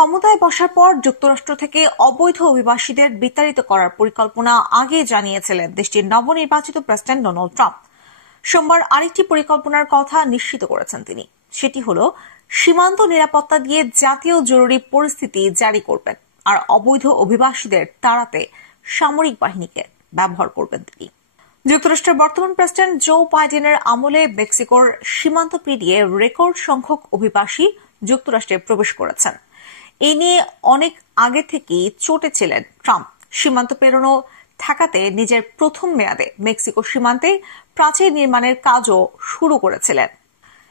ক্ষমতায় বসার পর যুক্তরাষ্ট্র থেকে অবৈধ অভিবাসীদের বিতাড়িত করার পরিকল্পনা আগে জানিয়েছিলেন দেশটির নবনির্বাচিত প্রেসিডেন্ট ডোনাল্ড ট্রাম্প। সোমবার আরেকটি পরিকল্পনার কথা নিশ্চিত করেছেন তিনি। সেটি হল সীমান্ত নিরাপত্তা দিয়ে জাতীয় জরুরি পরিস্থিতি জারি করবেন আর অবৈধ অভিবাসীদের তাড়াতে সামরিক বাহিনীকে ব্যবহার করবেন তিনি। যুক্তরাষ্ট্রের বর্তমান প্রেসিডেন্ট জো বাইডেনের আমলে মেক্সিকোর সীমান্ত পেরিয়ে রেকর্ড সংখ্যক অভিবাসী যুক্তরাষ্ট্রে প্রবেশ করেছেন। এ নিয়ে অনেক আগে থেকেই চটে ছিলেন ট্রাম্প। সীমান্ত পেরোনো ঠেকাতে নিজের প্রথম মেয়াদে মেক্সিকো সীমান্তে প্রাচীর নির্মাণের কাজও শুরু করেছিলেন।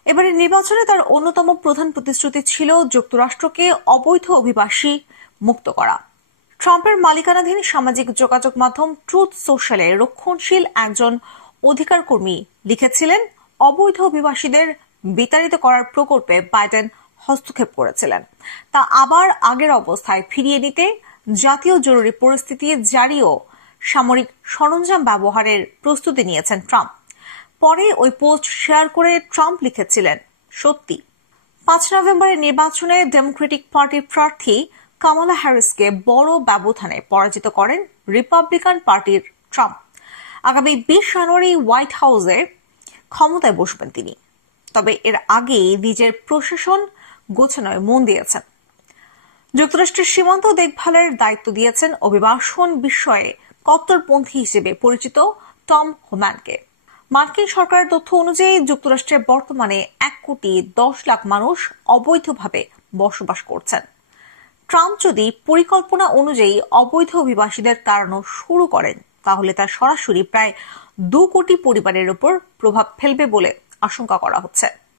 এবারের নির্বাচনে তার অন্যতম প্রধান প্রতিশ্রুতি ছিল যুক্তরাষ্ট্রকে অবৈধ অভিবাসী মুক্ত করা। ট্রাম্পের মালিকানাধীন সামাজিক যোগাযোগ মাধ্যম ট্রুথ সোশ্যালে রক্ষণশীল একজন অধিকার কর্মী লিখেছিলেন, অবৈধ অভিবাসীদের বিতাড়িত করার প্রকল্পে বাইডেন হস্তক্ষেপ করেছিলেন। তা আবার আগের অবস্থায় ফিরিয়ে নিতে জাতীয় জরুরি পরিস্থিতি জারি ও সামরিক সরঞ্জাম ব্যবহারের প্রস্তুতি নিয়েছেন ট্রাম্প। পরে ওই পোস্ট শেয়ার করে ট্রাম্প লিখেছিলেন, সত্যি 5 নভেম্বরের নির্বাচনে ডেমোক্রেটিক পার্টির প্রার্থী কামালা হ্যারিসকে বড় ব্যবধানে পরাজিত করেন রিপাবলিকান পার্টির ট্রাম্প। আগামী 20 জানুয়ারি হোয়াইট হাউসে ক্ষমতায় বসবেন তিনি। তবে এর আগেই নিজের প্রশাসন গোছানোয় মন দিয়েছেন। যুক্তরাষ্ট্রের সীমান্ত দেখভালের দায়িত্ব দিয়েছেন অভিবাসন বিষয়ে কট্টরপন্থী হিসেবে পরিচিত টম হোম্যানকে। মার্কিন সরকারের তথ্য অনুযায়ী যুক্তরাষ্ট্রে বর্তমানে 1,10,00,000 মানুষ অবৈধভাবে বসবাস করছেন। ট্রাম্প যদি পরিকল্পনা অনুযায়ী অবৈধ অভিবাসীদের তাড়ানো শুরু করেন তাহলে তা সরাসরি প্রায় 2 কোটি পরিবারের উপর প্রভাব ফেলবে বলে আশঙ্কা করা হচ্ছে।